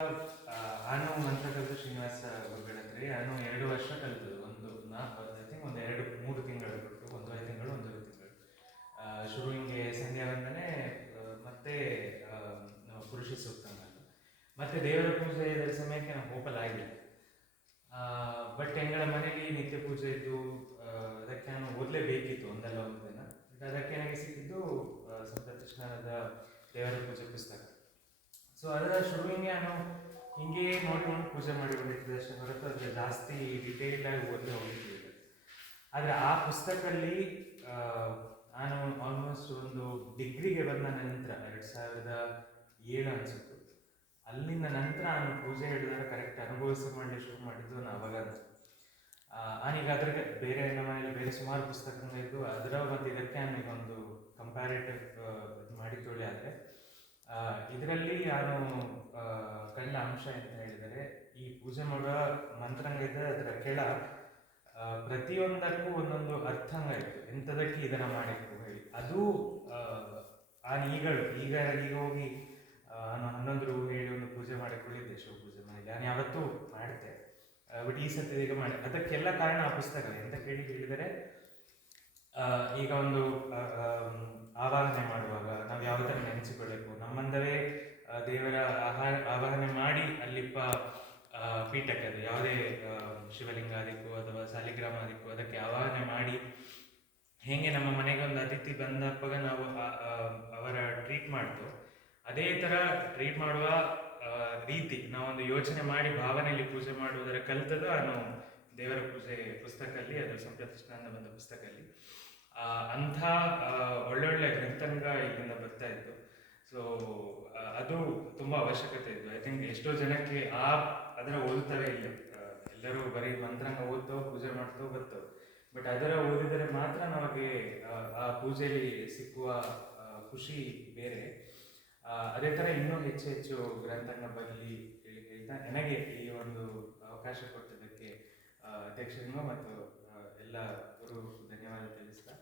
ನಾನು ಮಂತ್ರಕಲ್ಲು ಶ್ರೀನಿವಾಸ ಗುರುಗಳಂದ್ರೆ ನಾನು 2 ವರ್ಷ ಕಲಿತದ್ದು. ಐ ಥಿಂಕ್ ಒಂದು 2-3 ತಿಂಗಳು ಬಿಟ್ಟು, 1.5 ತಿಂಗಳು 1.5 ತಿಂಗಳು. ಶುರುವಿಗೆ ಸಂಧ್ಯಾ ವಂದನೆ, ಮತ್ತೆ ಪುರುಷ ಸೂಕ್ತ ಮತ್ತೆ ದೇವರ ಪೂಜೆ ಇದರ ಸಮಯಕ್ಕೆ ನಾವು ಹೋಗಲಾಗಿಲ್ಲ. ಬಟ್ ಎಂಗಳ ಮನೆಯಲ್ಲಿ ನಿತ್ಯ ಪೂಜೆ ಇದ್ದು ಅದಕ್ಕೆ ನಾನು ಓದಲೇಬೇಕಿತ್ತು ಒಂದಲ್ಲ ಒಂದು ದಿನ. ಅದಕ್ಕೆ ನನಗೆ ಸಿಕ್ಕಿದ್ದು ಸಂತ ಕೃಷ್ಣದ ದೇವರ ಪೂಜೆ ಪುಸ್ತಕ. ಸೊ ಅದರ ಶುರುವಿಗೆ ನಾನು ಹಿಂಗೆ ನೋಡಿಕೊಂಡು ಪೂಜೆ ಮಾಡಿಕೊಂಡಿದ್ದೆ ಅಷ್ಟೇ ಹೊರತು ಅದರ ಜಾಸ್ತಿ ಡಿಟೇಲ್ ಆಗಿ ಓದಲೇ ಹೋಗಿದ್ದಿಲ್ಲ. ಆದರೆ ಆ ಪುಸ್ತಕದಲ್ಲಿ ನಾನು ಆಲ್ಮೋಸ್ಟ್ ಒಂದು ಡಿಗ್ರಿಗೆ ಬಂದ ನಂತರ 2007 ಅನಿಸುತ್ತೆ, ಅಲ್ಲಿಂದ ನಂತರ ನಾನು ಪೂಜೆ ಹಿಡಿದಾಗ ಕರೆಕ್ಟ್ ಮಾಡಲಿಕ್ಕೆ ಶುರು ಮಾಡಿದ್ದು ನಾನು ಅವಾಗ. ನಾನೀಗ ಅದ್ರಿಗೆ ಬೇರೆ ನಮ್ಮ ಮನೇಲಿ ಬೇರೆ ಸುಮಾರು ಪುಸ್ತಕಗಳಿದ್ದು ಅದರ ಮತ್ತು ಇದಕ್ಕೆ ನನಗೆ ಒಂದು ಕಂಪ್ಯಾರೇಟಿವ್ ಮಾಡಿ ತೊಳಿ. ಆದರೆ ಇದರಲ್ಲಿ ನಾನು ಕಂಡ ಅಂಶ ಅಂತ ಹೇಳಿದರೆ, ಈ ಪೂಜೆ ಮಾಡುವ ಮಂತ್ರಾಂಗ ಇದೆ ಅದರ ಕೆಳ ಪ್ರತಿಯೊಂದಕ್ಕೂ ಒಂದೊಂದು ಅರ್ಥಂಗ ಇತ್ತು. ಎಂಥದಕ್ಕೆ ಇದನ್ನು ಮಾಡಿತ್ತು ಹೇಳಿ ಅದು ಈಗ ಹೋಗಿ ನಾನು 11 ರೂ ಹೇಳಿ ಒಂದು ಪೂಜೆ ಮಾಡಿಕೊಳ್ಳಿದ್ದೆ ಶಿವ ಪೂಜೆ ಮನೆಯಲ್ಲಿ. ನಾನು ಯಾವತ್ತೂ ಮಾಡ್ತೆ, ಬಟ್ ಈ ಸತಿ ಈಗ ಮಾಡಿ ಅದಕ್ಕೆಲ್ಲ ಕಾರಣ ಆ ಪುಸ್ತಕ. ಎಂತ ಹೇಳಿದರೆ, ಈಗ ಒಂದು ಆವಾಹನೆ ಮಾಡುವಾಗ ನಾವು ಯಾವ ಥರ ನೆನೆಸಿಕೊಳ್ಳಬೇಕು, ನಮ್ಮಂದವೇ ದೇವರ ಆವಾಹನೆ ಮಾಡಿ ಅಲ್ಲಿಪ್ಪ ಪೀಠಕ್ಕೆ, ಅದು ಯಾವುದೇ ಶಿವಲಿಂಗ ಅದಕ್ಕೂ ಅಥವಾ ಸಾಲಿಗ್ರಾಮ ಅದಕ್ಕೂ ಅದಕ್ಕೆ ಆವಾಹನೆ ಮಾಡಿ ಹೇಗೆ ನಮ್ಮ ಮನೆಗೆ ಒಂದು ಅತಿಥಿ ಬಂದಪ್ಪಾಗ ನಾವು ಅವರ ಟ್ರೀಟ್ ಮಾಡ್ತು, ಅದೇ ಥರ ಟ್ರೀಟ್ ಮಾಡುವ ರೀತಿ ನಾವೊಂದು ಯೋಚನೆ ಮಾಡಿ ಭಾವನೆಯಲ್ಲಿ ಪೂಜೆ ಮಾಡುವುದರ ಕಲಿತದ್ದು ನಾನು ದೇವರ ಪೂಜೆ ಪುಸ್ತಕದಲ್ಲಿ, ಅದು ಸಂಪ್ರತಿಷ್ಠಾನ ಬಂದ ಪುಸ್ತಕದಲ್ಲಿ. ಅಂಥ ಒಳ್ಳೊಳ್ಳೆ ಗ್ರಂಥಾಂಗ ಇದರಿಂದ ಬರ್ತಾ ಇತ್ತು. ಸೊ ಅದು ತುಂಬ ಅವಶ್ಯಕತೆ ಇತ್ತು. ಐ ಥಿಂಕ್ ಎಷ್ಟೋ ಜನಕ್ಕೆ ಅದರ ಓದುತ್ತವೇ ಇಲ್ಲ. ಎಲ್ಲರೂ ಬರೀ ಮಂತ್ರಾಂಗ ಓದ್ತೋ ಪೂಜೆ ಮಾಡ್ತೋ ಬರ್ತೋ, ಬಟ್ ಅದರ ಓದಿದರೆ ಮಾತ್ರ ನಮಗೆ ಆ ಪೂಜೆಯಲ್ಲಿ ಸಿಕ್ಕುವ ಖುಷಿ ಬೇರೆ. ಅದೇ ಥರ ಇನ್ನೂ ಹೆಚ್ಚು ಗ್ರಂಥಾಂಗ ಬರಲಿ ಹೇಳ್ತಾ ನನಗೆ ಈ ಒಂದು ಅವಕಾಶ ಕೊಟ್ಟಿದ್ದಕ್ಕೆ ಅಧ್ಯಕ್ಷರಿಗೂ ಮತ್ತು ಎಲ್ಲ ಗುರು ಧನ್ಯವಾದ ತಿಳಿಸ್ತಾ